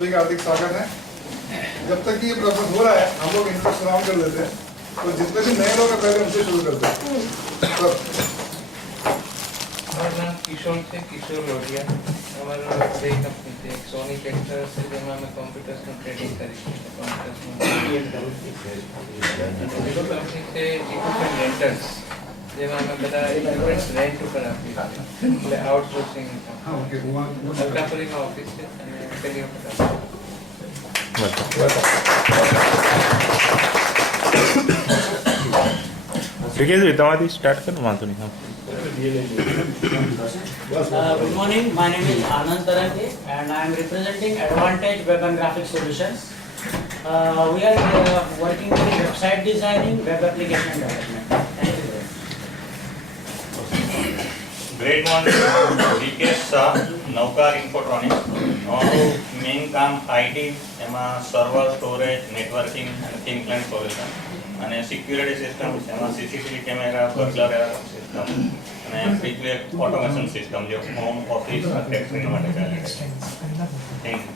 हार्दिक स्वागत है। जब तक ये प्रोसेस हो रहा है हम लोग इंट्रोडक्शन राउंड कर लेते हैं, तो जितने भी नए लोग हैं पहले उनसे शुरू करते हैं। हमारा नाम किशोर थे, किशोर लोटिया। हमारा बड़ी कंपनी थी एक सोनी टेक्टर से, જેમાં અમે કોમ્પ્યુટર્સ નું ટ્રેડિંગ કરી છે। કોમ્પ્યુટર્સ નું કંપની છે ઇક્વિપમેન્ટ રેન્ટલ્સ, જેમાં અમે બધા ઇક્વિપમેન્ટ્સ રેન્ટ ઉપર આપીએ છીએ, એટલે આઉટસોર્સિંગ અલકાપુરીમાં ઓફિસ છે અને પેલી વખત ठीक है जी, તમારી સ્ટાર્ટ કરો, વાંધો નહીં. Good morning. My name is Anand Tarange and I am representing Advantage Web and Graphic Solutions. We are working in website designing, web application development. Thank you. Great morning, Vikesh Shah, Navkar infotronics. Main કામ IT, એમાં server, storage, networking અને thin client solution અને security system, એમાં CCTV camera, burglar system અને ફ્રીક્વેર automation system જે home office factory માટે ચાલે છે. Thank you.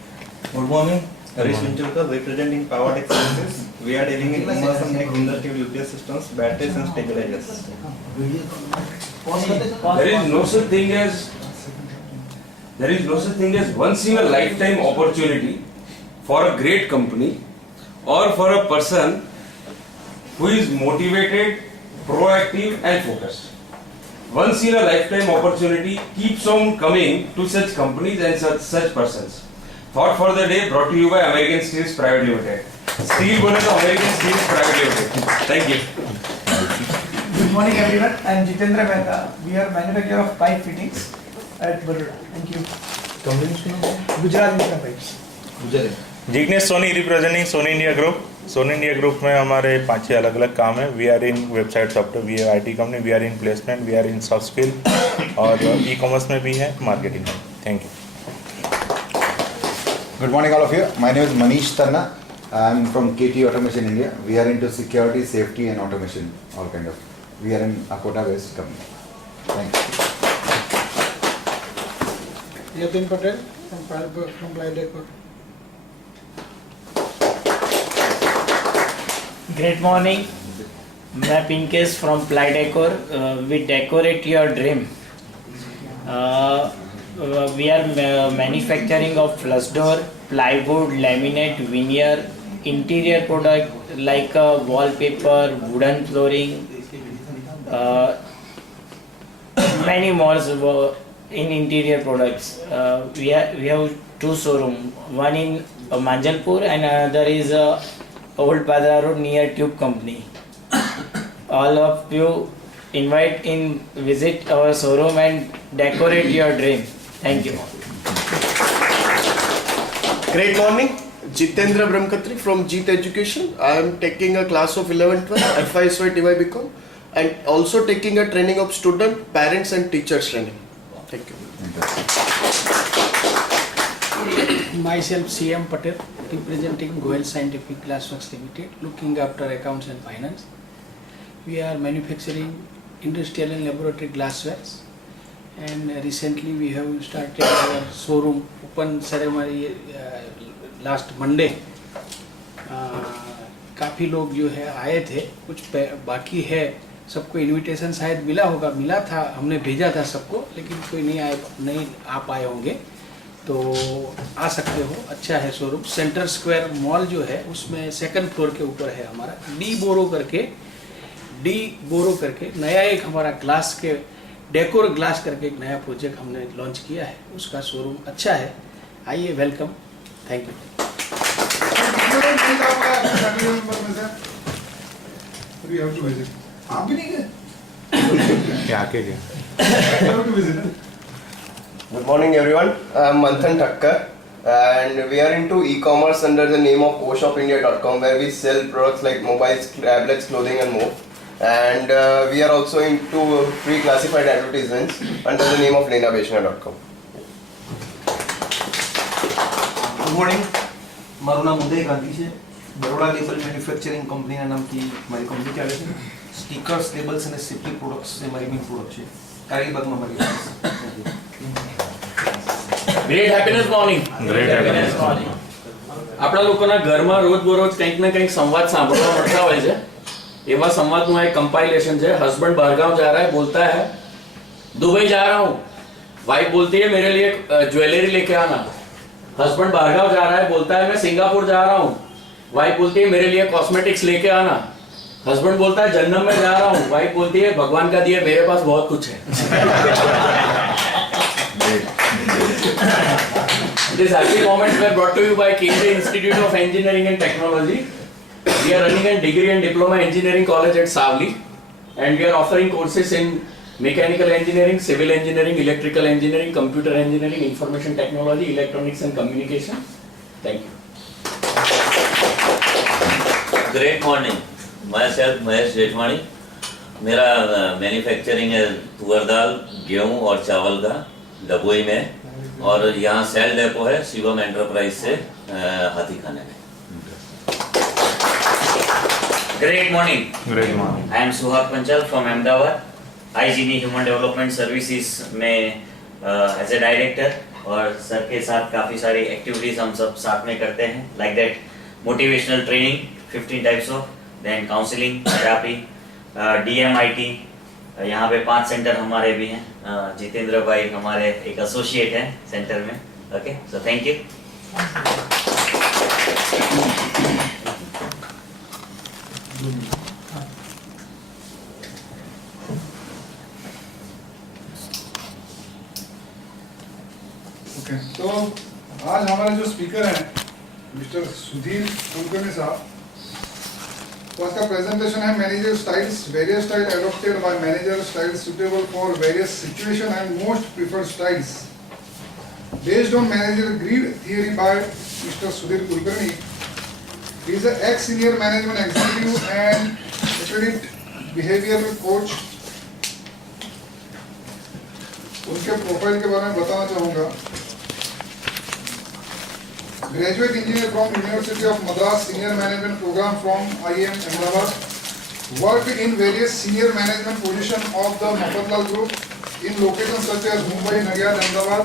Good morning, Harish Vinchalkar, representing Powertech Services. We are dealing in immersion like industrial UPS systems, batteries and stabilizers. There is no such thing as once in a lifetime opportunity for a great company or for a person who is motivated, proactive and focused. Once in a lifetime opportunity keeps on coming to such companies and such persons. Thought for the day brought to you by American Steels Private Limited. Steel bole to American Steels Private Limited. Thank you. Good morning everyone. I am Jitendra Mehta. We are manufacturer of pipe fittings at Baroda. Thank you. Gujarat Mitra Pipes. Jignesh Soni representing Soni India group. Soni India group में हमारे 5-6 अलग अलग काम है. We are in website software, we are IT company, we are in placement, we are in soft skill और e commerce में भी है, मार्केटिंग में. Thank you. Good morning all of you. My name is Manish Tanna. I am from KT Automation India. We are into security, safety and automation, all kind of. We are in Akota based company. Thank you. Yatin Patel from Plydecor. Great morning. मैं Pinkesh from Plydecor. We decorate your dream. We are manufacturing of flush door, plywood, laminate, veneer, interior product like wallpaper, wooden flooring, many more in interior products. We have two showroom, one in Manjalpur and another is Old Padra Road near Tube Company. All of you invite in visit our showroom and decorate your dream. Thank you. Great morning, Jitendra Brahmakatri from Jeet Education. I am taking a class of 11-12 FISY TY BCom and also taking a training of student, parents and teachers training. Thank you. Myself CM Patel, representing Goel Scientific Glassworks Limited, looking after accounts and finance. We are manufacturing industrial and laboratory glasswares, and recently we have started our showroom open ceremony last Monday. काफ़ी लोग जो है आए थे, कुछ बाकी है, सबको इनविटेशन शायद मिला था, हमने भेजा था सबको, लेकिन कोई नहीं आ पाए होंगे, तो आ सकते हो. अच्छा है शोरूम. सेंटर स्क्वायर मॉल जो है उसमें सेकंड फ्लोर के ऊपर है हमारा. डी बोरो करके नया एक हमारा ग्लास के डेकोर ग्लास करके एक नया प्रोजेक्ट हमने लॉन्च किया है, उसका शोरूम अच्छा है. आइए, वेलकम. Thank you. आप भी नहीं गए? क्या के गए? Good morning everyone. I am Manthan Thakkar and we are into e-commerce under the name of oshopindia.com, where we sell products like mobiles, tablets, clothing and more. And we are also into free classified advertisements under the name of lenabeshna.com. Good morning, મારું નામ ઉદય ગાંધી છે. Baroda label manufacturing કંપનીના નામથી મારી કંપની ચાલે છે. Stickers, labels અને safety products એ મારી મેઇન પ્રોડક્ટ છે. કારીબાગમાં મારી છે. Great happiness morning. Great happiness morning. આપણા લોકોના ઘરમાં રોજબરોજ કંઈક ને કંઈક સંવાદ સાંભળવા મળતા હોય છે. એવા સંવાદનું એક કમ્પાइलेशन है. हस्बैंड बाहरगांव जा रहा है, बोलता है दुबई जा रहा हूँ. वाइफ बोलती है मेरे लिए ज्वेलरी लेके आना. हस्बैंड बाहरगांव जा रहा है, बोलता है मैं सिंगापुर जा रहा हूँ. वाइफ बोलती है मेरे लिए कॉस्मेटिक्स लेके आना. हस्बैंड बोलता है जन्नत में जा रहा हूँ. वाइफ बोलती है भगवान का दिया मेरे पास बहुत कुछ है. These happy moments were brought to you by Kendriya Institute of Engineering and Technology. We are running a degree and diploma engineering college at Savli, and we are offering courses in mechanical engineering, civil engineering, electrical engineering, computer engineering, information technology, electronics and communication. Thank you. Great morning. Myself Mahesh Jethwani. मेरा मैन्युफैक्चरिंग है तुअर दाल, गेहूं और चावल का डबोई में, और यहाँ सेल डेपो है शिवम एंटरप्राइज से हाथी खाने में. Great morning. Great morning. I am Suhag Panchal from Ahmedabad. IGD Human Development Services में एज ए डायरेक्टर, और सर के साथ काफ़ी सारी एक्टिविटीज़ हम सब साथ में करते हैं, like that motivational training 15 types of, then counselling, therapy, DMIT. यहाँ पे 5 सेंटर हमारे भी हैं. जितेंद्र भाई हमारे एक एसोसिएट हैं सेंटर में. Okay, so thank you. Okay, तो आज हमारे जो स्पीकर हैं मिस्टर सुधीर कुलकर्णी साहब, तो आज का प्रेजेंटेशन है manager styles, various style adopted by manager, styles suitable for various situation and most preferred styles, based on manager grid theory by mister Sudhir Kulkarni. He is an ex-senior management executive and accredited behavioral coach. उनके प्रोफाइल के बारे में बताना चाहूँगा. Graduate engineer from University of Madras, senior management program from IIM Ahmedabad. Worked in various senior management positions of the Mafatlal Group in locations such as Mumbai, Nagadar, Ahmedabad.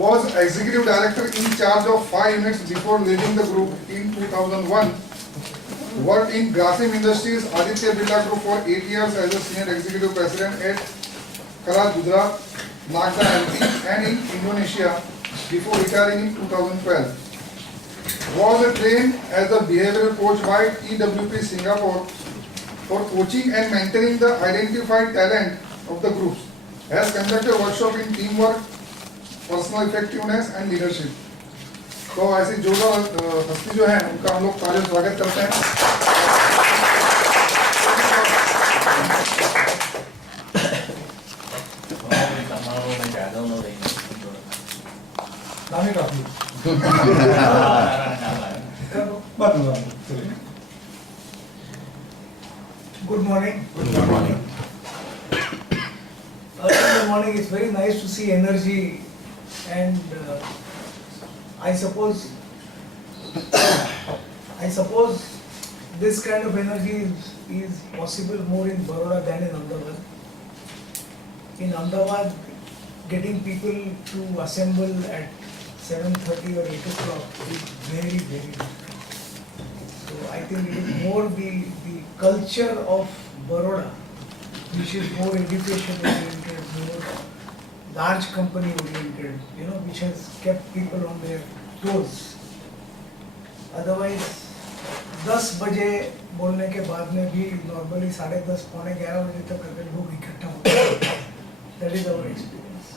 Was executive director in charge of 5 units before leaving the group in 2001. Worked in Grasim Industries, Aditya Birla Group for 8 years as a senior executive president at Karat, Gujarat, Nagda, MP, and in Indonesia before retiring in 2012. Was trained as a behavioral coach by EWP Singapore for coaching and mentoring the identified talent of the groups. Has conducted workshop in teamwork, personal effectiveness and leadership. तो ऐसी जोरदार हस्ती जो है उनका हम लोग तालियों से स्वागत करते हैं. Good morning. Good morning. Early in the morning, it's very nice to see energy. And I suppose this kind of energy is possible more in Baroda than in Ahmedabad. In Ahmedabad, getting people to assemble at 7:30 or 8 o'clock is very, very difficult. So I think it is more the culture of Baroda, which is more education oriented, more large company oriented, which has kept people on their toes. Otherwise, 10 बजे बोलने के बाद में भी normally 10:30, पौने 11 बजे तक अगर लोग इकट्ठा होते हैं, that is our experience.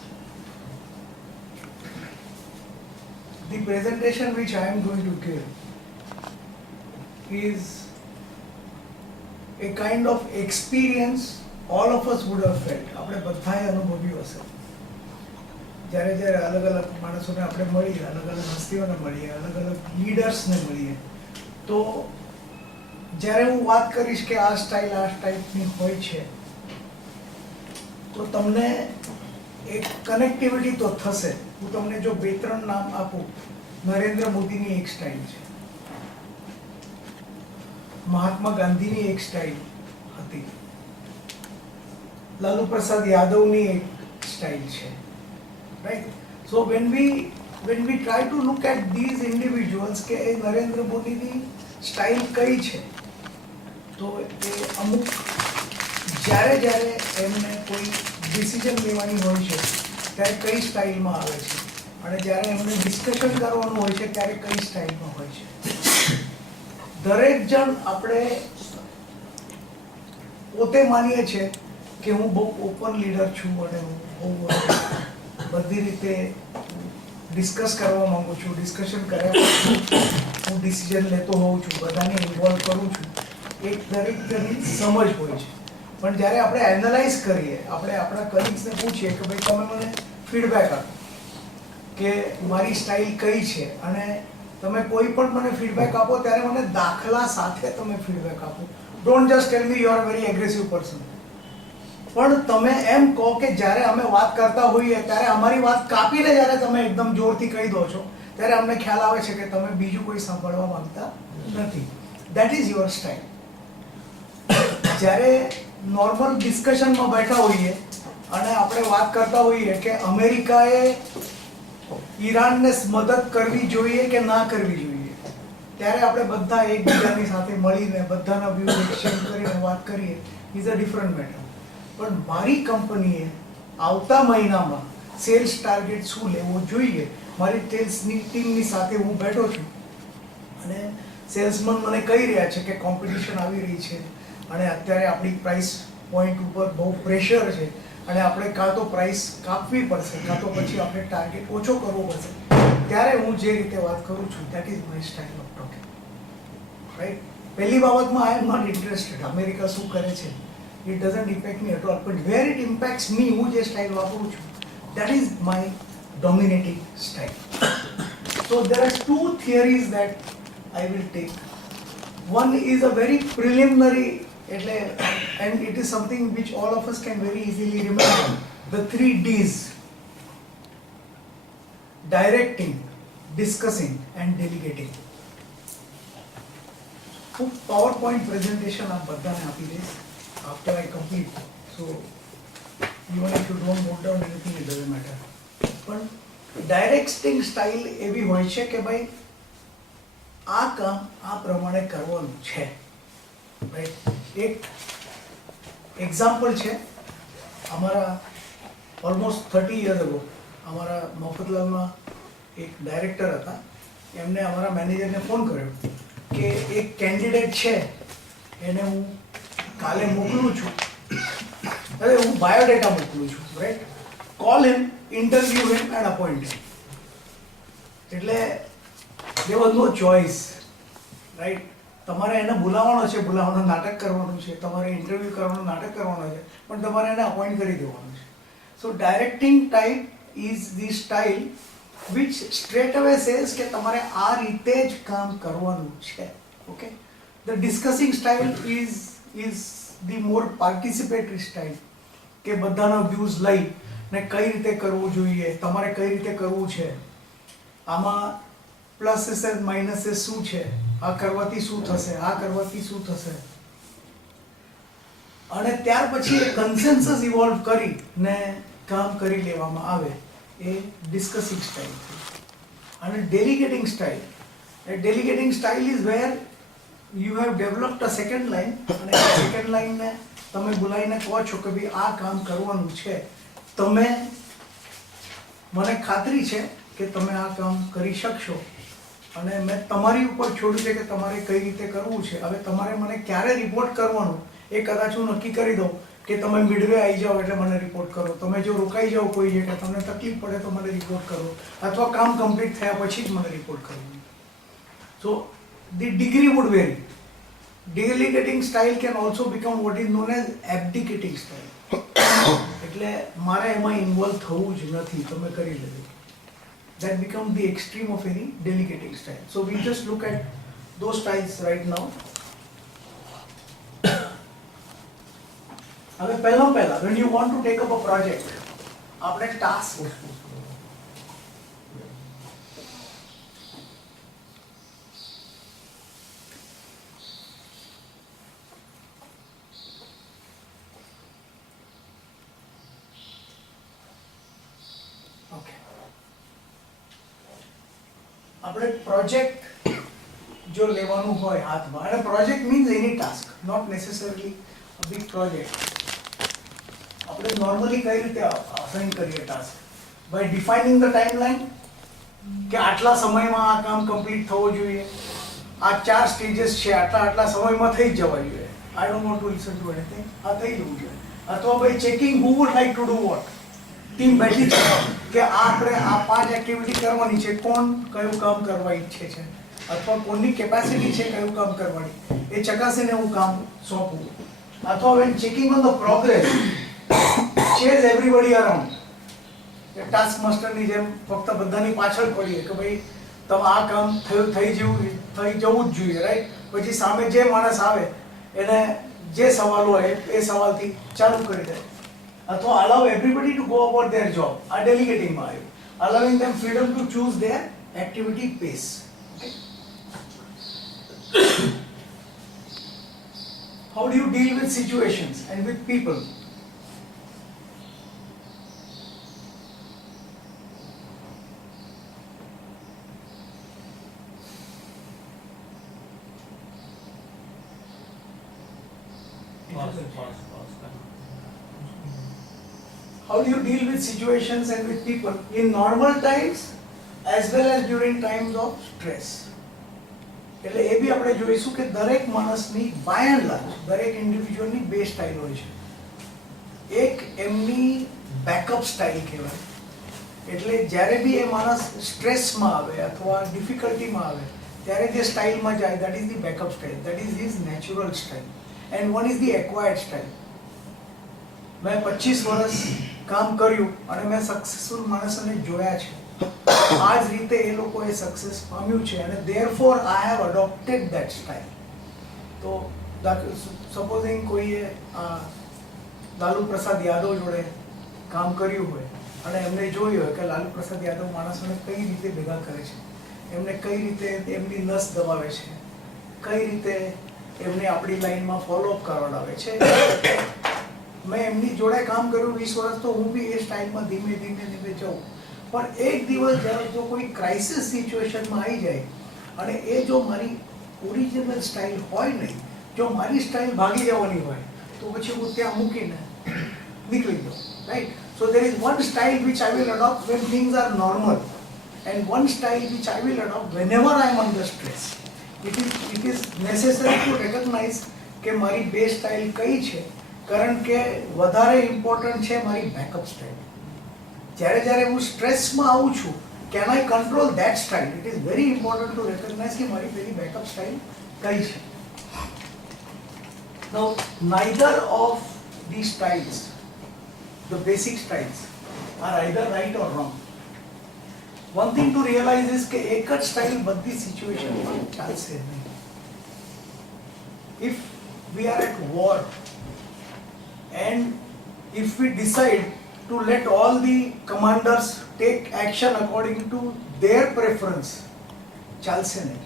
The presentation which I am going to give is a kind of experience all of us would have felt. આપણે બધાએ અનુભવ્યું હશે. જ્યારે જ્યારે અલગ અલગ માણસોને આપણે મળીએ, અલગ અલગ હસ્તીઓને મળીએ, અલગ અલગ લીડર્સને મળીએ, તો જ્યારે હું વાત કરીશ કે આ ટાઈપની હોય છે, તો તમને એક કનેક્ટિવિટી તો થશે. હું તમને જો 2-3 નામ આપું, નરેન્દ્ર મોદીની એક સ્ટાઇલ છે, મહાત્મા ગાંધીની એક સ્ટાઇલ હતી, લાલુ પ્રસાદ યાદવની એક સ્ટાઇલ છે. Right. So when we try to look at these individuals questions કે એ નરેન્દ્ર મોદીની સ્ટાઇલ કઈ છે. તો એ અમુક જ્યારે એમને કોઈ ડિસિઝન લેવાની હોય છે ત્યારે કઈ સ્ટાઇલમાં આવે છે, અને જ્યારે એમને ડિસ્કશન કરવાનું હોય છે ત્યારે કઈ સ્ટાઇલમાં હોય છે. દરેક જણ આપણે પોતે માનીએ છીએ કે હું બહુ ઓપન લીડર છું અને હું બહુ બધી રીતે ડિસ્કસ કરવા માંગુ છું, ડિસ્કશન કર્યા પછી હું ડિસિઝન લેતો હોઉં છું, બધાને ઇન્વોલ્વ કરું છું. એક દરેકની સમજ હોય છે. પણ જ્યારે આપણે એનાલાઇઝ કરીએ, આપણે આપણા કલીગ્સને પૂછીએ કે ભાઈ તમે મને ફીડબેક આપો કે મારી સ્ટાઇલ કઈ છે, અને તમે કોઈ પણ મને ફીડબેક આપો ત્યારે મને દાખલા સાથે તમે ફીડબેક આપો. Don't just tell me you are very aggressive person. પણ તમે એમ કહો કે જ્યારે અમે વાત કરતા હોઈએ ત્યારે અમારી વાત કાપીને જ્યારે તમે એકદમ જોરથી કહી દો છો ત્યારે અમને ખ્યાલ આવે છે કે તમે બીજું કોઈ સાંભળવા માંગતા નથી. That is your style. જ્યારે નોર્મલ ડિસ્કશનમાં બેઠા હોઈએ અને આપણે વાત કરતા હોઈએ કે અમેરિકાએ ઈરાનને મદદ કરવી જોઈએ કે ના કરવી જોઈએ, ત્યારે આપણે બધા એકબીજાની સાથે મળીને બધાના વ્યૂ એક્સચેન્જ કરીને વાત કરીએ, ઇઝ અ ડિફરન્ટ મેટર. પણ મારી કંપનીએ આવતા મહિનામાં સેલ્સ ટાર્ગેટ શું લેવો જોઈએ, મારી સેલ્સની ટીમની સાથે હું બેઠો છું અને સેલ્સમેન મને કહી રહ્યા છે કે કોમ્પિટિશન આવી રહી છે અને અત્યારે આપણી પ્રાઇસ પોઈન્ટ ઉપર બહુ પ્રેશર છે અને આપણે કાં તો પ્રાઇસ કાપવી પડશે કાં તો પછી આપણે ટાર્ગેટ ઓછો કરવો પડશે. ત્યારે હું જે રીતે વાત કરું છું that is my style of talking, right. પહેલી બાબતમાં આઈ એમ નોટ ઇન્ટરેસ્ટેડ અમેરિકા શું કરે છે, it doesn't impact me at all, but where it impacts me, હું જે સ્ટાઇલ વાપરું છું, that is my dominating style. So there are two theories that I will take. One is a very preliminary, and it is something which all of us can very easily remember, the 3 Ds: directing, discussing and delegating. હું PowerPoint presentation આપ બધાને આપી દઈશ after I complete. So even if you don't note down anything, it doesn't matter. પણ ડાયરેક્ટિંગ સ્ટાઇલ એવી હોય છે કે ભાઈ આ કામ આ પ્રમાણે કરવાનું છે, રાઈટ. એક એક્ઝામ્પલ છે, અમારા ઓલમોસ્ટ 30 years ago અમારા મફતલાલમાં એક ડાયરેક્ટર હતા, એમને અમારા મેનેજરને ફોન કર્યો કે એક કેન્ડિડેટ છે એને હું કાલે મોકલું છું, અરે હું બાયોડેટા મોકલું છું, right. Call him, interview him and appoint him. એટલે there was no choice, right. તમારે એને બોલાવવાનો છે, બોલાવવાનું નાટક કરવાનું છે, તમારે ઇન્ટરવ્યુ કરવાનું નાટક કરવાનું છે, પણ તમારે એને અપોઇન્ટ કરી દેવાનું છે. So directing type is the style which straight away says કે તમારે આ રીતે જ કામ કરવાનું છે, okay. The discussing style is the more participatory style, કે બધાના વ્યૂઝ લઈ ને કઈ રીતે કરવું જોઈએ, તમારે કઈ રીતે કરવું છે, આમાં પ્લસીસ એન્ડ માઇનસીસ શું છે, આ કરવાથી શું થશે, આ કરવાથી શું થશે, અને ત્યાર પછી એ કન્સેન્સસ ઇવોલ્વ કરીને કામ કરી લેવામાં આવે, એ ડિસ્કસિંગ સ્ટાઇલ. અને delegating style, delegating style is where you have developed a second line, અને સેકન્ડ લાઈનને તમે બોલાવીને કહો છો કે ભાઈ આ કામ કરવાનું છે, તમે મને ખાતરી છે કે તમે આ કામ કરી શકશો અને મેં તમારી ઉપર છોડ્યું છે કે તમારે કઈ રીતે કરવું છે. હવે તમારે મને ક્યારે રિપોર્ટ કરવાનું એ કદાચ હું નક્કી કરી દઉં કે તમે મિડવે આવી જાઓ એટલે મને રિપોર્ટ કરો, તમે જો રોકાઈ જાઓ કોઈ જગ્યાએ તમને તકલીફ પડે તો મને રિપોર્ટ કરો, અથવા કામ કમ્પ્લીટ થયા પછી જ મને રિપોર્ટ કરવું. સો the degree would vary. Delegating style can also become what is known as abdicating style. એટલે મારે એમાં ઇન્વોલ્વ થવું જ નથી, તમે કરી લેજો. That becomes the extreme of any delegating style. So we just look at those styles right now. હવે પહેલા when you want to take up a project, આપણે ટાસ્ક વસ્તુ આપણે પ્રોજેક્ટ જો લેવાનું હોય હાથમાં, અને project means any task, not necessarily a big project. આપણે નોર્મલી કઈ રીતે અસાઇન કરીએ task? By defining the timeline, કે આટલા સમયમાં આ કામ કમ્પ્લીટ થવો જોઈએ, આ 4 સ્ટેજીસ છે, આટલા સમયમાં થઈ જ જવા જોઈએ. I don't want to listen to anything, આ થઈ જવું જોઈએ. અથવા ભાઈ ચેકિંગ હુ would like to do vote. Team બેઠી છે કે આપણે આ 5 એક્ટિવિટી કરવાની છે, કોણ કયું કામ કરવા ઈચ્છે છે, અથવા કોની કેપેસિટી છે કયું કામ કરવાની, એ ચકાસીને હું કામ સોંપું. અથવા when checking on the progress, chase everybody around. Task માસ્ટરની જેમ ફક્ત બધાની પાછળ પડીએ કે ભાઈ તમે આ કામ થઈ જવું જ જોઈએ, રાઈટ? પછી સામે જે માણસ આવે એને જે સવાલ હોય એ સવાલથી ચાલુ કરી દે. અથવા allow everybody to go about their job. આ ડેલિગેટિંગમાં આવ્યું. allowing them freedom to choose their activity pace. Okay? How do you deal with situations and with people? How do you deal with situations and with people in normal times as well as during times of stress? એટલે એ બી આપણે જોઈશું કે દરેક માણસની by and large દરેક ઇન્ડિવિજ્યુઅલની બે સ્ટાઇલ હોય છે. એક એમની બેકઅપ સ્ટાઇલ કહેવાય. એટલે જ્યારે બી એ માણસ સ્ટ્રેસમાં આવે અથવા ડિફિકલ્ટીમાં આવે ત્યારે જે સ્ટાઇલમાં જાય, that is the backup style, that is his natural style. And one is the acquired style. મેં 25 વર્ષ કામ કર્યું અને મેં સક્સેસફુલ માણસોને જોયા છે. આ જ રીતે એ લોકોએ સક્સેસ પામ્યું છે અને ધેરફોર આઈ હેવ અડોપ્ટેડ ધેટ સ્ટાઇલ. તો સપોઝિંગ કોઈએ લાલુ પ્રસાદ યાદવ જોડે કામ કર્યું હોય અને એમને જોયું હોય કે લાલુ પ્રસાદ યાદવ માણસોને કઈ રીતે ભેગા કરે છે, એમને કઈ રીતે એમની નસ દબાવે છે, કઈ રીતે એમને આપણી લાઈનમાં ફોલોઅપ કરાવડાવે છે. મેં એમની જોડે કામ કર્યું 20 વર્ષ, તો હું બી એ સ્ટાઇલમાં ધીમે ધીમે જાઉં. પણ એક દિવસ જ્યારે જો કોઈ ક્રાઇસિસ સિચ્યુએશનમાં આવી જાય અને એ જો મારી ઓરિજિનલ સ્ટાઇલ હોય નહીં, જો મારી સ્ટાઇલ ભાગી જવાની હોય, તો પછી હું ત્યાં મૂકીને નીકળી જાઉં, right? So there is one style which I will adopt when things are normal and one style which I will adopt whenever I am under stress. It is necessary to recognise કે મારી બે સ્ટાઇલ કઈ છે, કારણ કે વધારે ઇમ્પોર્ટન્ટ છે મારી બેકઅપ સ્ટાઇલ. જ્યારે જ્યારે હું સ્ટ્રેસમાં આવું છું, can I control that style? It is very important to recognise કે મારી પેલી બેકઅપ સ્ટાઇલ કઈ છે. Now neither of the styles, the basic styles, are either right or wrong. One thing to realise is કે એક જ style બધી સિચ્યુએશનમાં ચાલશે નહીં. If we are at war and if we decide to let all the commanders take action according to their preference, chalse nahi,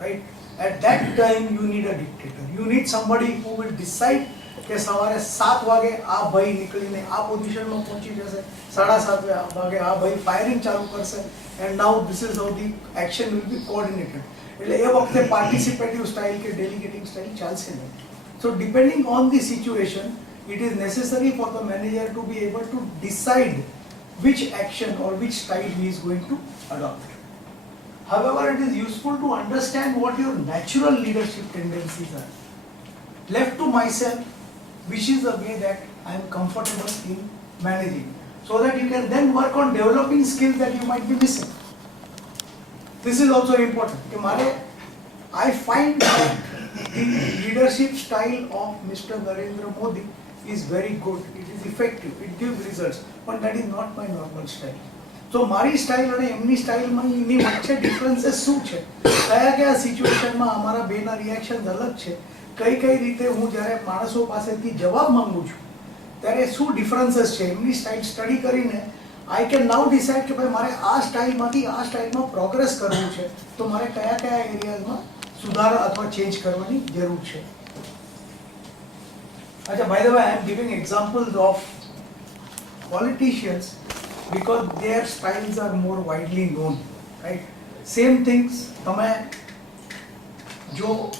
right? At that time you need a dictator. You need somebody who will decide કે સવારે 7 વાગે આ ભાઈ નીકળીને આ પોઝિશનમાં પહોંચી જશે, 7:30 વાગે આ ભાઈ ફાયરિંગ ચાલુ કરશે, and now this is how the action will be coordinated. એટલે એ વખતે પાર્ટિસિપેટિવ સ્ટાઇલ કે ડેલિગેટિંગ સ્ટાઇલ ચાલશે નહીં. So depending on the situation, it is necessary for the manager to be able to decide which action or which style he is going to adopt. However, it is useful to understand what your natural leadership tendencies are. Left to myself, which is the way that I am comfortable in managing, so that you can then work on developing skills that you might be missing. This is also important. I find that the leadership style of Mr. Narendra Modi is very good, it is effective, it gives results, but that is not my normal style. So મારી સ્ટાઇલ અને એમની સ્ટાઇલમાં એની વચ્ચે ડિફરન્સીસ શું છે, કયા કયા સિચ્યુએશનમાં અમારા બેના રિએક્શન અલગ છે, કઈ કઈ રીતે હું જ્યારે માણસો પાસેથી જવાબ માંગુ છું ત્યારે શું ડિફરન્સીસ છે, એમની સ્ટાઇલ સ્ટડી કરીને આઈ કેન નાઉ ડિસાઇડ કે ભાઈ મારે આ સ્ટાઇલમાંથી આ સ્ટાઇલમાં પ્રોગ્રેસ કરવું છે, તો મારે કયા કયા એરિયાઝમાં સુધારા અથવા ચેન્જ કરવાની જરૂર છે. By the way, I am giving examples of politicians because their styles are more widely known, right? Same things, તમે જો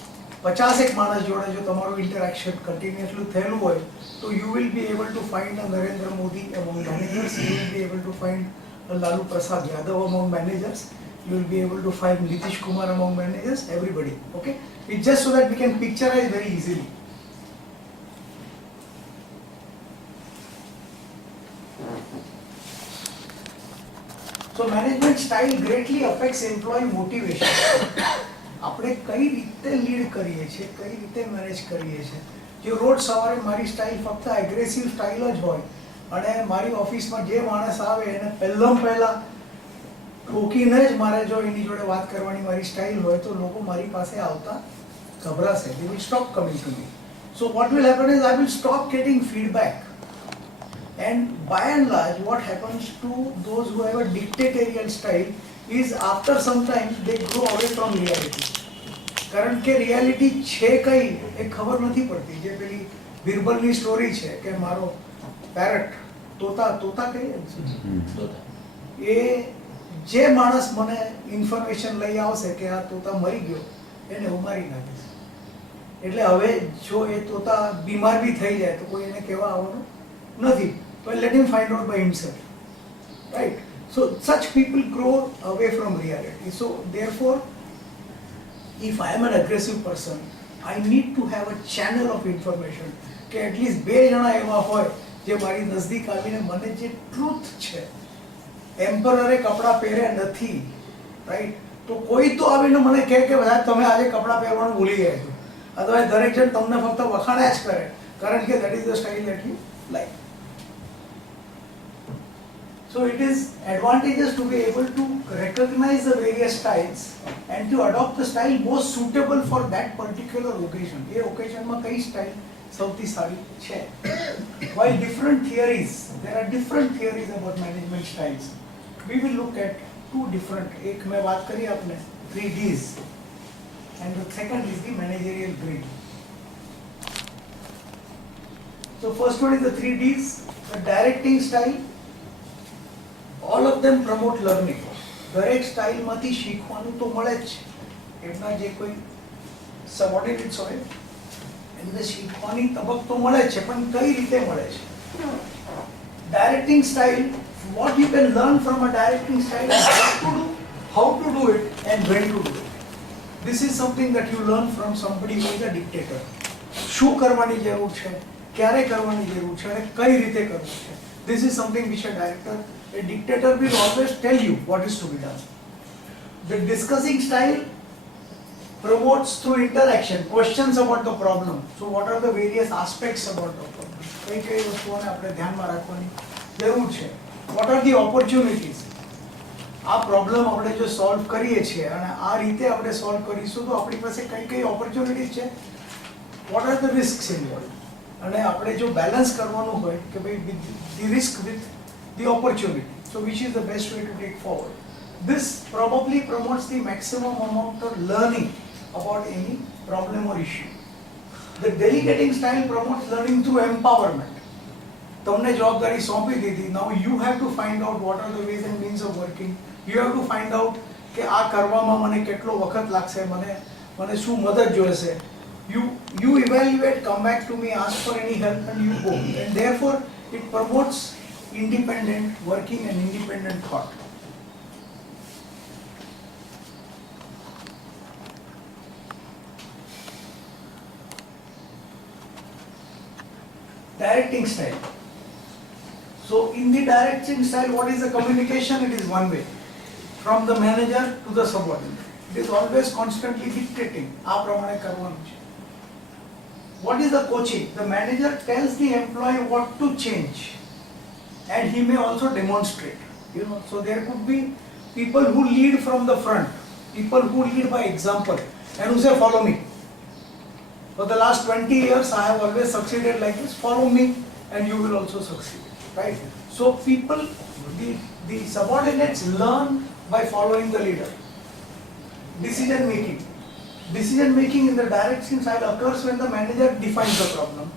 50 માણસ જોડે જો તમારું ઇન્ટરેક્શન કન્ટિન્યુઅસલી થયેલું હોય તો you will be able to find a Narendra Modi among managers, you will be able to find a Lalu Prasad Yadav among managers, you will be able to find Nitish Kumar among managers, everybody. Okay, it's just so that we can picturize very easily. So management style greatly affects employee motivation. આપણે કઈ રીતે લીડ કરીએ છીએ, કઈ રીતે મેનેજ કરીએ છીએ. જો રોજ સવારે મારી સ્ટાઇલ ફક્ત એગ્રેસિવ સ્ટાઇલ જ હોય અને મારી ઓફિસમાં જે માણસ આવે એને પહેલા ઠોકીને જ મારે જો એની જોડે વાત કરવાની મારી સ્ટાઇલ હોય તો લોકો મારી પાસે આવતા ગભરાશે. They will stop coming to me. So what will happen is I will stop getting feedback. And by and large, what happens to those who have a dictatorial style is after some time they grow away from reality. કારણ કે રિયાલિટી છે કઈ એ ખબર નથી પડતી. જે પેલી બિરબલની સ્ટોરી છે કે મારો પેરટ તોતા કહીએ એ જે માણસ મને ઇન્ફોર્મેશન લઈ આવશે કે આ તોતા મરી ગયો એને હું મારી નાખીશ. એટલે હવે જો એ તોતા બીમાર બી થઈ જાય તો કોઈ એને કહેવા આવવાનું નથી. So let him find out by himself, right? So such people grow away from reality. So therefore, if I am an aggressive person, I need to have a channel of information. કે at least બે જણા એવા હોય જે મારી નજદીક આવીને મને જે ટ્રુથ છે, એમ્પરરે કપડાં પહેર્યા નથી, રાઈટ, તો કોઈ તો આવીને મને કહે કે ભાઈ તમે આજે કપડાં પહેરવાનું ભૂલી ગયા છો, અથવા દરેક જણ તમને ફક્ત વખાણ્યા જ કરે કારણ કે that is the style that you like. So it is advantageous to be able to recognize the various styles and to adopt the style most suitable for that particular occasion. ये occasion में कई style सौती सारी है. While different theories, there are different theories about management styles. We will look at two different. एक में बात करी आपने 3 Ds, and the second is the managerial grid. So first one is the 3 Ds, the directing style. All of them promote learning. દરેક સ્ટાઇલમાંથી શીખવાનું તો મળે જ છે. એમના જે કોઈ સબઓર્ડિનેટ્સ હોય એમને શીખવાની તબક્કો તો મળે જ છે, પણ કઈ રીતે મળે છે. ડાયરેક્ટિંગ style, what you can learn from a directing style is how to do it and when to do it. This is something that you learn from somebody who is a dictator. શું કરવાની જરૂર છે, ક્યારે કરવાની જરૂર છે અને કઈ રીતે કરવું છે. This is something which a dictator will always tell you what is to be done. The discussing style promotes through interaction, questions about the problem. So what are the various aspects about the problem? કઈ વસ્તુઓને આપણે ધ્યાનમાં રાખવાની જરૂર છે. What are the opportunities? આ પ્રોબ્લેમ આપણે જો સોલ્વ કરીએ છીએ અને આ રીતે આપણે સોલ્વ કરીશું તો આપણી પાસે કઈ ઓપોર્ચ્યુનિટીઝ છે. What are the risks involved? અને આપણે જો બેલેન્સ કરવાનું હોય કે ભાઈ the risk with the opportunity, so which is the best way to take forward. This probably promotes the maximum amount of learning about any problem or issue. The delegating style promotes learning through empowerment. તમને જવાબદારી સોંપી દીધી, now you have to find out what are the ways and means of working. You have to find out કે આ કરવામાં મને કેટલો વખત લાગશે, મને શું મદદ જોઈશે. You evaluate, come back to me, ask for any help and you go. And therefore it promotes independent working and independent thought. Directing style. So in the directing style, what is the communication? It is one way, from the manager to the subordinate. It is always constantly dictating. આ પ્રમાણે કરવાનું છે. What is the coaching? The manager tells the employee what to change, and he may also demonstrate. So there could be people who lead from the front, people who lead by example, and who say, "Follow me." For the last 20 years, I have always succeeded like this. Follow me, and you will also succeed. Right? So people, the subordinates learn by following the leader. Decision making. Decision making in the direction style occurs when the manager defines the problem,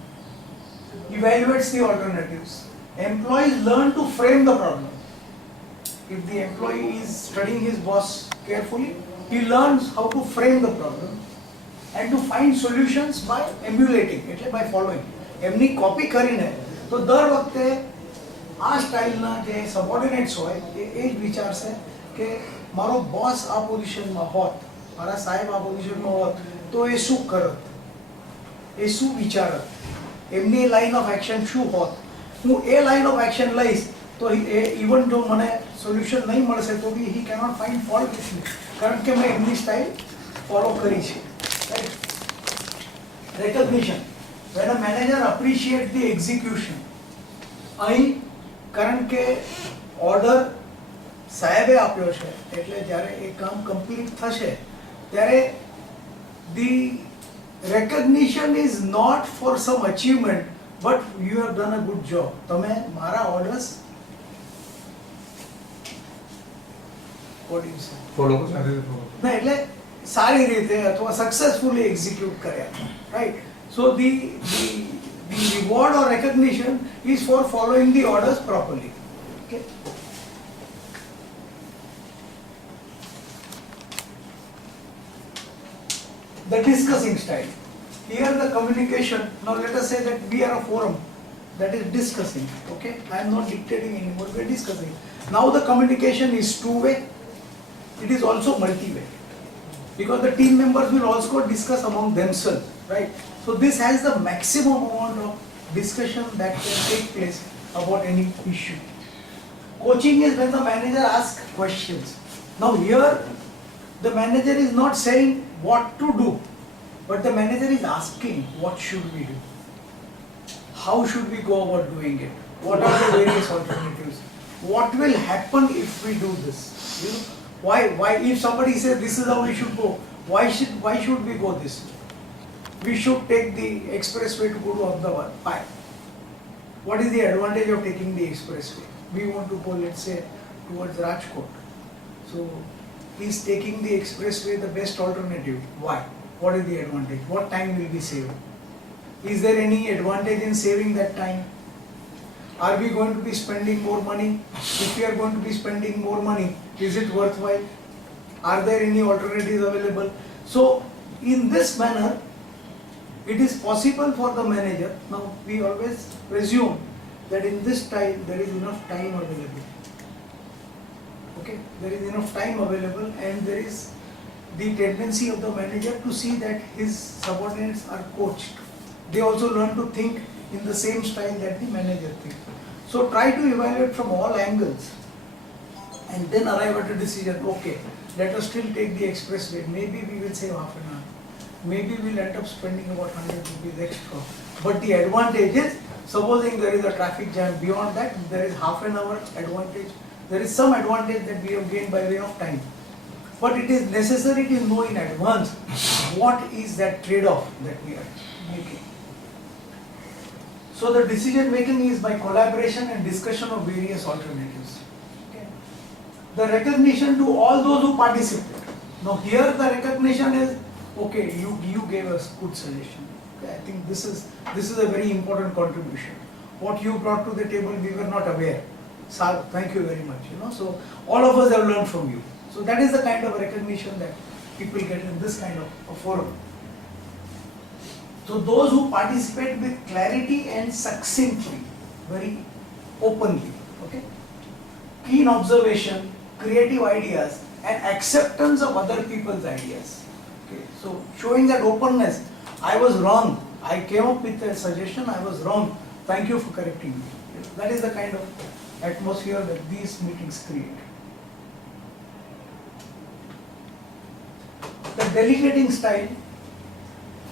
evaluates the alternatives. Employees learn to frame the problem. If the employee is studying his boss carefully, he learns how to frame the problem. and to find solutions by emulating, એટલે by following. એમની કોપી કરીને તો દર વખતે આ સ્ટાઇલના જે સબોર્ડિનેટ્સ હોય એ જ વિચારશે કે મારો બોસ આ પોઝિશનમાં હોત, મારા સાહેબ આ પોઝિશનમાં હોત તો એ શું કરત, એ શું વિચારત, એમની લાઇન ઓફ એક્શન શું હોત, હું એ લાઇન ઓફ એક્શન લઈશ તો ઇવન જો મને સોલ્યુશન નહીં મળશે તો be he cannot find fault with me, કારણ કે મેં એમની સ્ટાઇલ ફોલો કરી છે. Recognition, when a manager appreciates the execution, અહીં કારણ કે ઓર્ડર સાહેબે આપ્યો છે એટલે જ્યારે એ કામ કમ્પ્લીટ થશે ત્યારે the recognition is not for some achievement but you have done a good job. તમે મારા orders what do you say? Follow ના એટલે સારી રીતે અથવા સક્સેસફુલી એક્ઝિક્યુટ કર્યા, right? So the reward or recognition is for following the orders properly. Okay. The discussing style. Here the communication. Now let us say that we are a forum that is discussing. Okay. I am not dictating anymore. We are discussing. Now the communication is two-way. It is also multi-way because the team members will also discuss among themselves, right? So this has the maximum amount of discussion that can take place about any issue. Coaching is when the manager asks questions. Now here the manager is not saying what to do, but the manager is asking what should we do? How should we go about doing it? What are the various alternatives? What will happen if we do this? You know, why if somebody says this is how we should go, why should we go this way? We should take the expressway to go to Ahmedabad. Why? What is the advantage of taking the expressway? We want to go, let's say, towards Rajkot. So, is taking the expressway the best alternative? Why? What is the advantage? What time will be saved? Is there any advantage in saving that time? Are we going to be spending more money? If we are going to be spending more money, is it worthwhile? Are there any alternatives available? So, in this manner, it is possible for the manager. Now we always presume that in this time there is enough time available. Okay, there is enough time available and there is the tendency of the manager to see that his subordinates are coached. They also learn to think in the same style that the manager thinks. So try to evaluate from all angles and then arrive at a decision. Okay, let us still take the expressway. Maybe we will save half an hour. Maybe we'll end up spending about 100 rupees extra. But the advantage is, supposing there is a traffic jam, beyond that there is half an hour advantage. There is some advantage that we have gained by way of time. But it is necessary to know in advance what is that trade-off that we are making. So the decision making is by collaboration and discussion of various alternatives. Okay. The recognition to all those who participate. Now here the recognition is, okay, you gave us good suggestion. Okay, I think this is a very important contribution. What you brought to the table, we were not aware. Sir, thank you very much. You know, so all of us have learned from you. So that is the kind of recognition that people get in this kind of a forum. So those who participate with clarity and succinctly, very openly, okay, keen observation, creative ideas, and acceptance of other people's ideas. Okay, so showing that openness, I was wrong. I came up with a suggestion. I was wrong. Thank you for correcting me. That is the kind of atmosphere that these meetings create. The delegating style,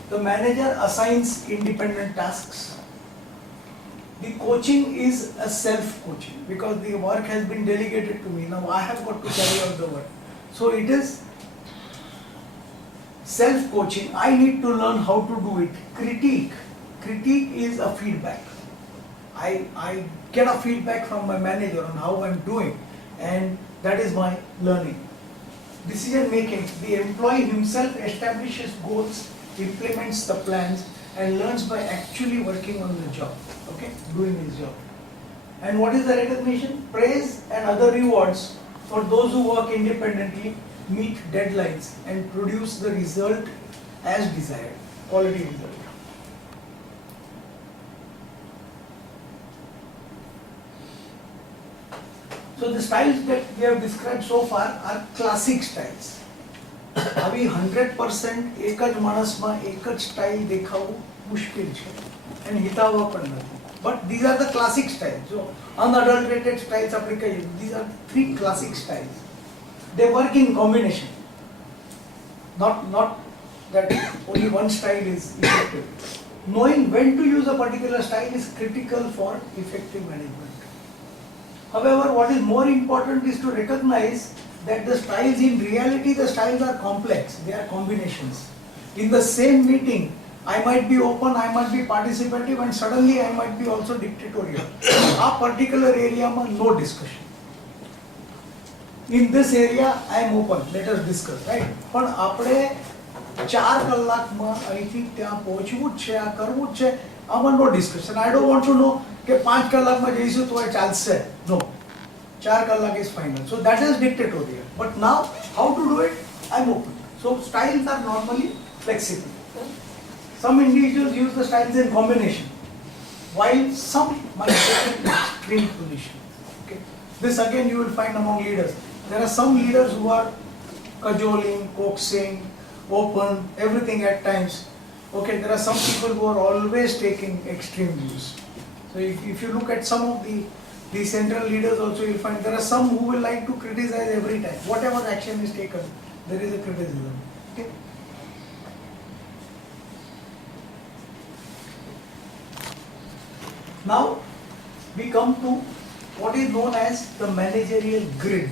the manager assigns independent tasks. The coaching is a self-coaching because the work has been delegated to me. Now I have got to carry out the work. So it is self-coaching. I need to learn how to do it. Critique is a feedback. I get a feedback from my manager on how I'm doing, and that is my learning. Decision making, the employee himself establishes goals, implements the plans, and learns by actually working on the job, okay, doing his job. And what is the recognition? Praise and other rewards for those who work independently, meet deadlines, and produce the result as desired, quality result. So the styles that we have described so far are classic styles. આવી 100% એક જ માણસમાં એક જ સ્ટાઇલ દેખાવું મુશ્કેલ છે અને હિતાવહ પણ નથી. But these are the classic styles. So unadulterated styles આપણે કહીએ, these are three classic styles. They work in combination. Not that only one style is effective. Knowing when to use a particular style is critical for effective management. However, what is more important is to recognize that the styles, in reality, the styles are complex. They are combinations. In the same meeting, I might be open, I might be participative, and suddenly I might be also dictatorial. A particular area, no discussion. In this area, I am open. Let us discuss, right? પણ આપણે 4 કલાકમાં અહીંથી ત્યાં પહોંચવું જ છે, આ કરવું જ છે, આમાં નો discussion. I don't want to know કે 5 કલાકમાં જઈશું તો એ ચાલશે. No. 4 કલાક is final. So that is dictatorial. But now, how to do it? I'm open. So styles are normally flexible. Some individuals use the styles in combination, while some might take an extreme position. Okay. This again you will find among leaders. There are some leaders who are cajoling, coaxing, open, everything at times. Okay, there are some people who are always taking extreme views. So if you look at some of the central leaders also, you'll find there are some who will like to criticize every time. Whatever action is taken, there is a criticism. Okay? Now we come to what is known as the managerial grid.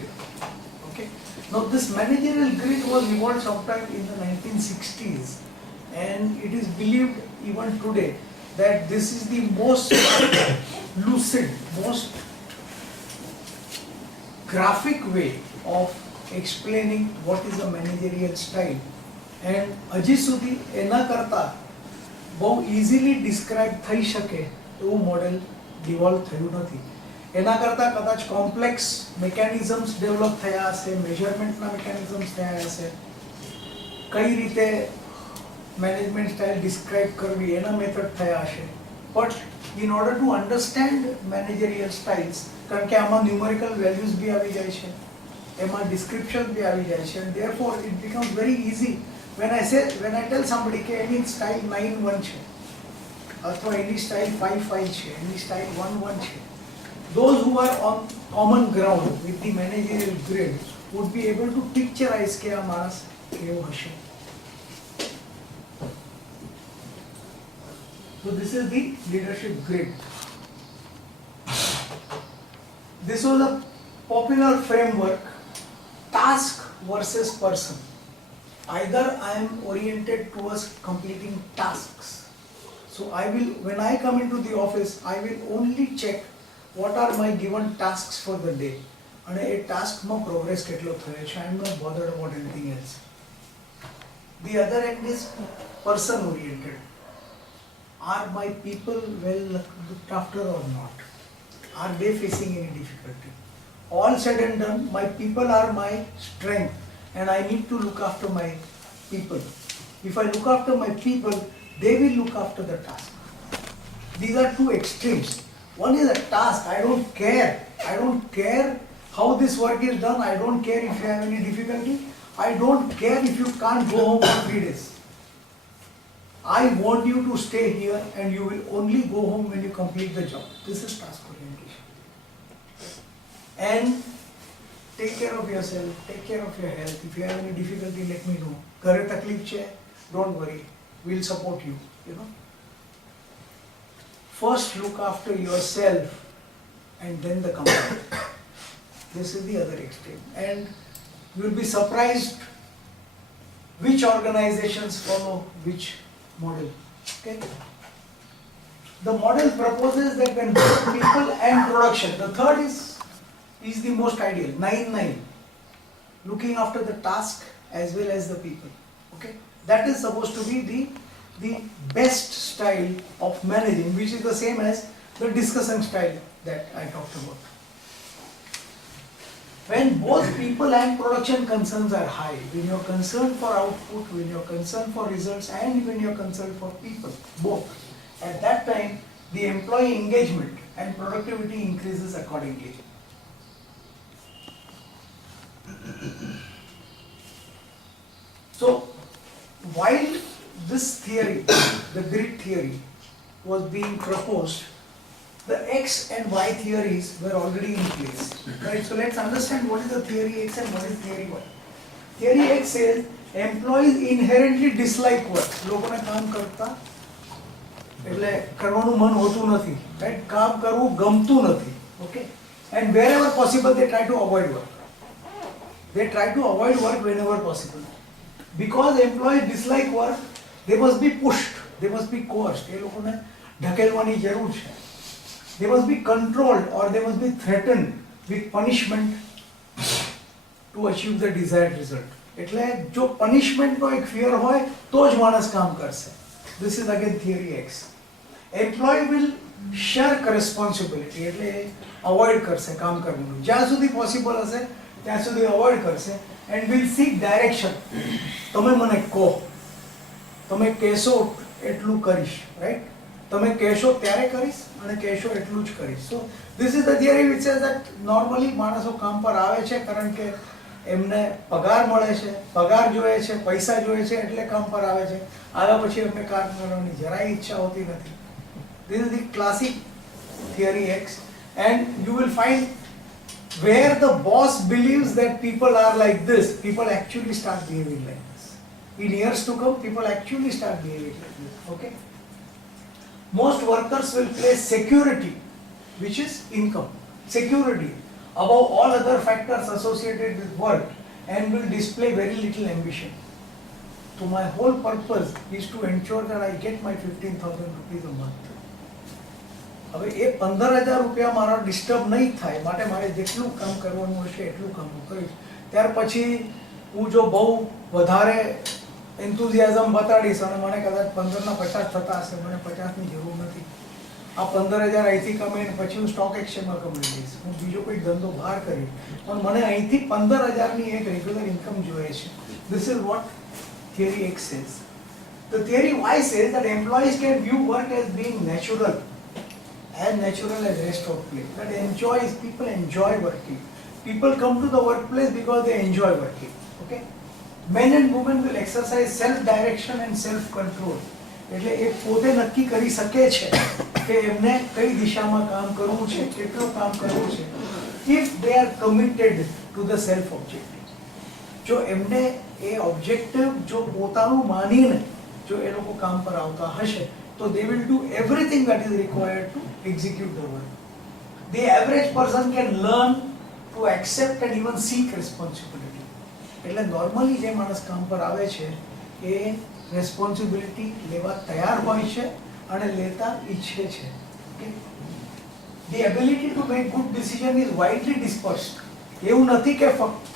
Okay. Now this managerial grid was evolved sometime in the 1960s, and it is believed even today that this is the most lucid, most graphic way of explaining what is a managerial style. And હજી સુધી એના કરતા બહુ easily describe થઈ શકે એવું મોડેલ ડિવોલ્વ થયું નથી. એના કરતા કદાચ કોમ્પ્લેક્સ મેકેનિઝમ્સ ડેવલપ થયા હશે, મેજરમેન્ટના મેકેનિઝમ્સ થયા હશે, કઈ રીતે મેનેજમેન્ટ સ્ટાઇલ ડિસ્ક્રાઇબ કરવી એના મેથડ થયા હશે. But in order to understand managerial styles, કારણ કે આમાં ન્યુમેરિકલ વેલ્યુઝ બી આવી જાય છે, એમાં ડિસ્ક્રિપ્શન બી આવી જાય છે, and therefore it becomes very easy when I tell somebody કે એની સ્ટાઇલ 9-1 છે અથવા એની સ્ટાઇલ 5-5 છે, એની સ્ટાઇલ 1-1 છે. Those who are on common ground with the managerial grid would be able to picturize કે આ માણસ કેવો હશે. So this is the leadership grid. This was a popular framework, task versus person. Either I am oriented towards completing tasks. So when I come into the office, I will only check what are my given tasks for the day. And a task ma progress ketlo thayo che. I am not bothered about anything else. The other end is person oriented. Are my people well looked after or not? Are they facing any difficulty? All said and done, my people are my strength, and I need to look after my people. If I look after my people, they will look after the task. These are two extremes. One is a task. I don't care. I don't care how this work is done. I don't care if you have any difficulty. I don't care if you can't go home for 3 days. I want you to stay here, and you will only go home when you complete the job. This is task orientation. And take care of yourself, take care of your health. If you have any difficulty, let me know. Ghare takleef che, don't worry. We'll support you, you know. First look after yourself and then the company. This is the other extreme. And you'll be surprised which organizations follow which model. Okay? The model proposes that when both people and production, the third is the most ideal, 9-9. Looking after the task as well as the people. Okay? That is supposed to be the best style of managing, which is the same as the discussion style that I talked about. When both people and production concerns are high, when you're concerned for output, when you're concerned for results, and when you're concerned for people, both, at that time, the employee engagement and productivity increases accordingly. So, while this theory, the grid theory, was being proposed, the X and Y theories were already in place. Right? So let's understand what is the theory X and what is theory Y. Theory X says employees inherently dislike work. લોકોને કામ કરતા એટલે કરવાનું મન હોતું નથી. Right? કામ કરવું ગમતું નથી. Okay? And wherever possible they try to avoid work. They try to avoid work whenever possible. Because employees dislike work, they must be pushed, they must be coerced. એ લોકોને ઢકેલવાની જરૂર છે. They must be controlled or they must be threatened with punishment to achieve the desired result. એટલે જો punishment નો એક fear હોય તો જ માણસ કામ કરશે. This is again theory X. Employee will shirk responsibility એટલે avoid કરશે કામ કરવાનું. જ્યાં સુધી possible હશે ત્યાં સુધી avoid કરશે and will seek direction. તમે મને કહો, તમે કહેશો એટલું કરીશ, right? તમે કહેશો ત્યારે કરીશ અને કહેશો એટલું જ કરીશ. So this is the theory which says that normally માણસો કામ પર આવે છે કારણ કે એમને પગાર મળે છે, પગાર જોઈએ છે, પૈસા જોઈએ છે એટલે કામ પર આવે છે. આવ્યા પછી એમને કામ કરવાની જરાય ઈચ્છા હોતી નથી. This is the classic theory X, and you will find where the boss believes that people are like this, people actually start behaving like this. In years to come, people actually start behaving like this. Okay? Most workers will place security, which is income, security, above all other factors associated with work, and will display very little ambition. So my whole purpose is to ensure that I get my 15,000 rupees a month. હવે એ 15,000 રૂપિયા મારા ડિસ્ટર્બ નહીં થાય માટે મારે જેટલું કામ કરવાનું હશે એટલું કામ હું કરીશ. ત્યાર પછી હું જો બહુ વધારે એન્થુઝિયાઝમ બતાડીશ અને મને કદાચ 15 ના 50 થતા હશે, મને 50 ની જરૂર નથી. આ 15,000 અહીંથી કમાઈને પછી હું સ્ટોક એક્સચેન્જમાં કમાઈ લઈશ, હું બીજો કોઈ ધંધો બહાર કરીશ, પણ મને અહીંથી 15,000 ની એક રેગ્યુલર ઇન્કમ જોઈએ છે. This is what theory X says. The theory Y says that employees can view work as being natural as rest of place. That people enjoy working. People come to the workplace because they enjoy working. Okay? Men and women will exercise self-direction and self-control. એટલે એ પોતે નક્કી કરી શકે છે કે એમને કઈ દિશામાં કામ કરવું છે, કેટલું કામ કરવું છે, if they are committed to the self objective. જો એમને એ objective જો પોતાનું માનીને જો એ લોકો કામ પર આવતા હશે so they will do everything that is required to execute the work. The average person can learn to accept and even seek responsibility. એટલે normally જે માણસ કામ પર આવે છે એ responsibility લેવા તૈયાર હોય છે અને લેતા ઈચ્છે છે. The ability to make good decision is widely dispersed. એવું નથી કે ફક્ત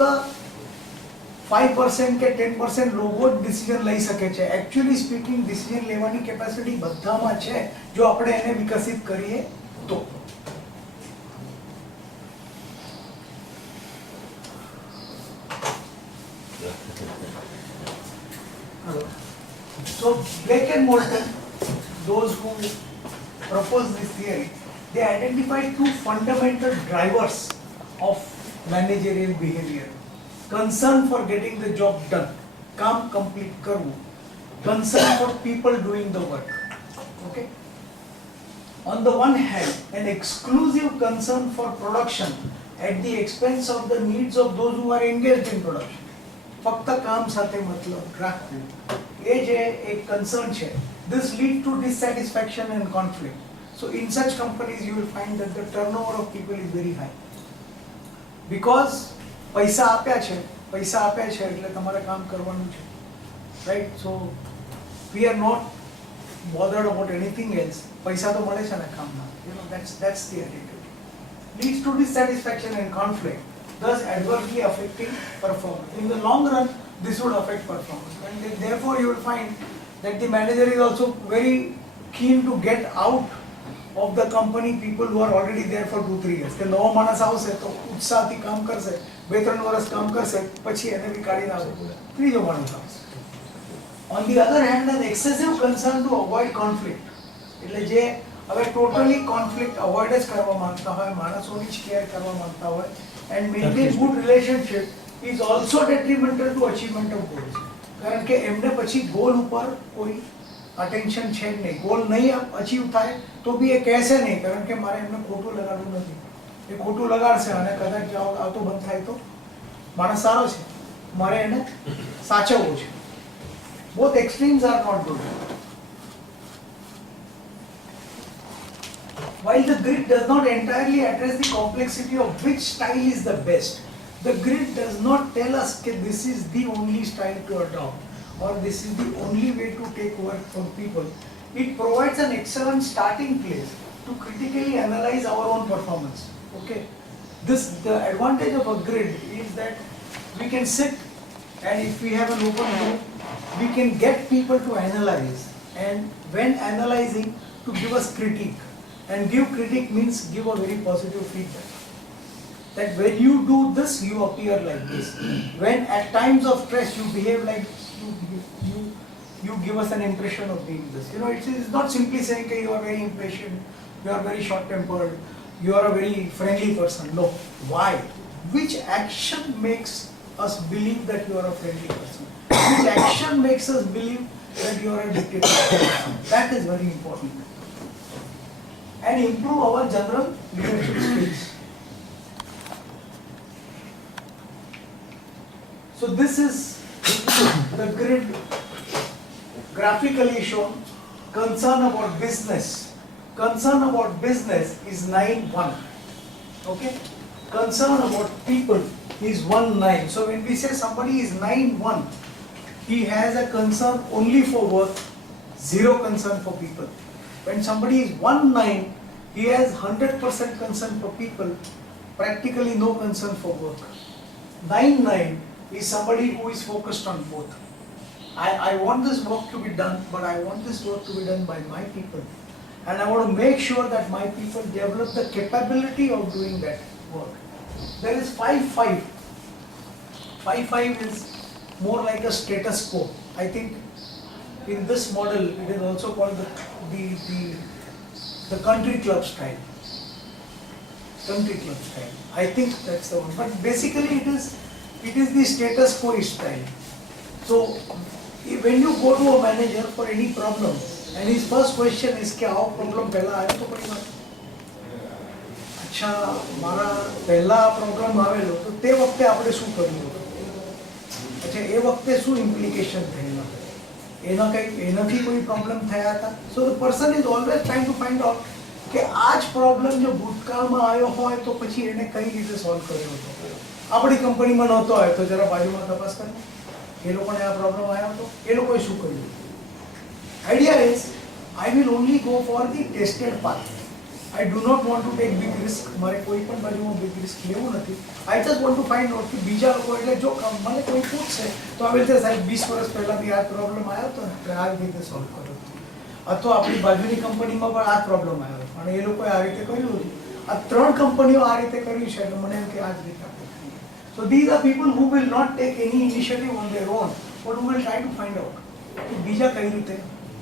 5% કે 10% લોકો જ ડિસિઝન લઈ શકે છે. એકચ્યુઅલી સ્પીકિંગ ડિસિઝન લેવાની કેપેસિટી બધામાં છે જો આપણે એને વિકસિત કરીએ તો. So Blake and Moulton, those who proposed this theory, they identified two fundamental drivers of managerial behavior. Concern for getting the job done, काम complete करવું, concern for people doing the work. Okay? On the one hand, an exclusive concern for production at the expense of the needs of those who are engaged in production. ફક્ત કામ સાથે મતલબ રાખવું એ જે એક concern છે. This leads to dissatisfaction and conflict. So in such companies you will find that the turnover of people is very high. Because પૈસા આપ્યા છે એટલે તમારે કામ કરવાનું છે, right? So we are not bothered about anything else. પૈસા તો મળે છે ને કામના, that's the attitude. Leads to dissatisfaction and conflict, thus adversely affecting performance. In the long run this would affect performance, and therefore you will find that the manager is also very keen to get out of the company people who are already there for 2-3 years. કે નવો માણસ આવશે તો ઉત્સાહથી કામ કરશે, 2-3 વર્ષ કામ કરશે પછી એને બી કાઢીને આવશે, ત્રીજો માણસ આવશે. On the other hand, an excessive concern to avoid conflict, એટલે જે હવે ટોટલી કોન્ફ્લિક્ટ અવોઇડ જ કરવા માંગતા હોય, માણસોની જ કેર કરવા માંગતા હોય, and maintain good relationship is also detrimental to achievement of goals. કારણ કે એમને પછી ગોલ ઉપર કોઈ અટેન્શન છે જ નહીં. ગોલ નહીં અચીવ થાય તો બી એ કહેશે નહીં, કારણ કે મારે એમને ખોટું લગાડવું નથી. એ ખોટું લગાડશે અને કદાચ આવતો બંધ થાય તો માણસ સારો છે, મારે એને સાચવવું છે. Both extremes are not good. While the grid does not entirely address the complexity of which style is the best, the grid does not tell us that this is the only style to adopt or this is the only way to take work from people. It provides an excellent starting place to critically analyze our own performance. Okay, the advantage of a grid is that we can sit, and if we have an open group, we can get people to analyze, and when analyzing, to give us critique. And give critique means give a very positive feedback. That when you do this, you appear like this. When at times of stress you behave like you give us an impression of being this. You know, it's not simply saying that you are very impatient, you are very short-tempered, you are a very friendly person. No. Why? Which action makes us believe that you are a friendly person? Which action makes us believe that you are a dictator? That is very important. And improve our general leadership skills. So this is the grid graphically shown. Concern about business. Concern about business is 9-1. Okay? Concern about people is 1-9. So when we say somebody is 9-1, he has a concern only for work, 0 concern for people. When somebody is 1-9, he has 100% concern for people, practically no concern for work. 9-9 is somebody who is focused on both. I want this work to be done, but I want this work to be done by my people. And I want to make sure that my people develop the capability of doing that work. There is 5-5. 5-5 is more like a status quo. I think in this model it is also called the country club style. Country club style. I think that's the one. But basically it is the status quo style. So when you go to a manager for any problem and his first question is कि आओ problem पहला आया तो पड़ी बात. अच्छा मारा पहला problem आवेलो तो ते वक्ते आपने शू करियो. अच्छा ये वक्ते शू implication थे ना. एनाથી કોઈ પ્રોબ્લેમ થયા હતા. So the person is always trying to find out કે આ જ પ્રોબ્લેમ જો ભૂતકાળમાં આવ્યો હોય તો પછી એને કઈ રીતે સોલ્વ કર્યો હતો. આપણી કંપનીમાં નહોતો આવ્યો તો જરા બાજુમાં તપાસ કરો, એ લોકોને આ પ્રોબ્લેમ આવ્યો હતો, એ લોકોએ શું કર્યું. Idea is I will only go for the tested path. I do not want to take big risk. મારે કોઈ પણ બાજુમાં big risk લેવું નથી. I just want to find out કે બીજા લોકો એટલે જો મને કોઈ પૂછશે તો આવી રીતે સાહેબ 20 વર્ષ પહેલા બી આ પ્રોબ્લેમ આવ્યો હતો ને આ રીતે સોલ્વ કર્યો હતો. અથવા આપણી બાજુની કંપનીમાં પણ આ પ્રોબ્લેમ આવ્યો હતો અને એ લોકોએ આ રીતે કર્યું હતું. આ 3 કંપનીઓ આ રીતે કર્યું છે એટલે મને એમ કે આ જ રીતે આપણે કરીએ. So these are people who will not take any initiative on their own, but who will try to find out કે બીજા કઈ રીતે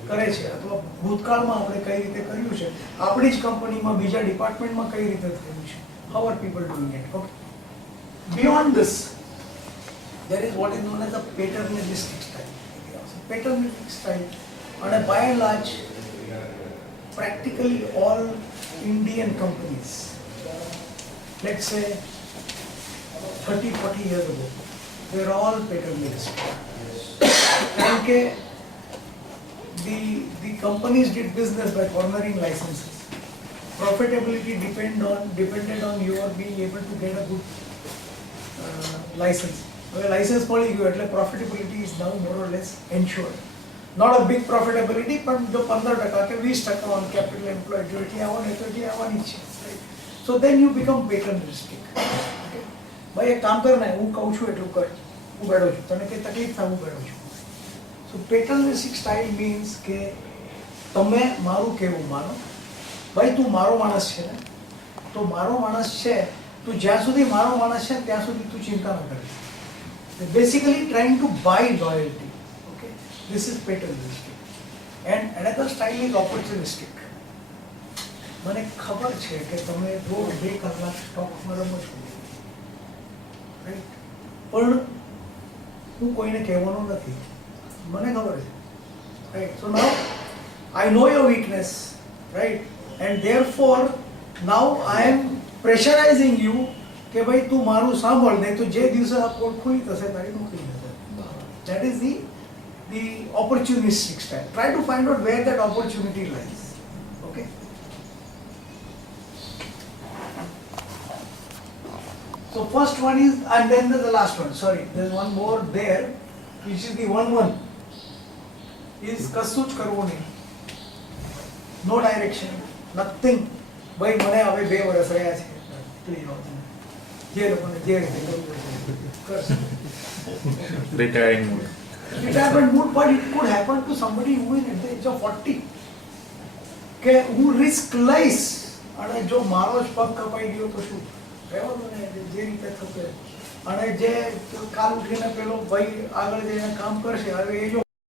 કરે છે અથવા ભૂતકાળમાં આપણે કઈ રીતે કર્યું છે, આપણી જ કંપનીમાં બીજા ડિપાર્ટમેન્ટમાં કઈ રીતે થયું છે. How are people doing it? Okay. Beyond this, there is what is known as a paternalistic style. Paternalistic style, and by and large, practically all Indian companies, let's say 30-40 years ago, they were all paternalistic. Okay. The companies did business by cornering licenses. Profitability depended on your being able to get a good license. Well, license મળી ગયું એટલે profitability is now more or less ensured. Not a big profitability, but જો 15% કે 20% on capital employed જો એટલી આવવાની તો એટલી આવવાની છે. So then you become paternalistic. Okay? ભાઈ એક કામ કર ને હું કહું છું એટલું કર, હું બેઠો છું, તને કઈ તકલીફ થાય હું બેઠો છું. So paternalistic style means કે તમે મારું કેવું માનો. ભાઈ તું મારો માણસ છે ને, તો મારો માણસ છે તું જ્યાં સુધી મારો માણસ છે ત્યાં સુધી તું ચિંતા ન કરે. Basically trying to buy loyalty. Okay, this is paternalistic. And another style is opportunistic. મને ખબર છે કે તમે રોજ 2 કલાક સ્ટોકમાં રમો છો, રાઈટ, પણ હું કોઈને કહેવાનો નથી, મને ખબર છે, right. So now I know your weakness, right, and therefore now I am pressurising you કે ભાઈ તું મારું સાંભળ, નહીં તો જે દિવસે આ પોર્ટ ખુલી થશે તારી નોકરી જશે. That is the opportunistic style. Try to find out where that opportunity lies. Okay. So first one is, and then the last one. Sorry, there's one more there, which is the one. Is કશું જ કરવું નહીં. No direction, nothing. ભાઈ મને હવે 2 વર્ષ રહ્યા છે. Please. જે લોકોને જે રીતે કરવું કરશે. Retiring mood. Retirement mood, but it could happen to somebody who is at the age of 40. કે હું રિસ્ક લઈશ અને જો મારો જ પગ કપાઈ ગયો તો શું રહેવાનું ને, જે રીતે થશે. અને જે કાલ ઉઠીને પેલો ભાઈ આગળ જઈને કામ કરશે, હવે એ જો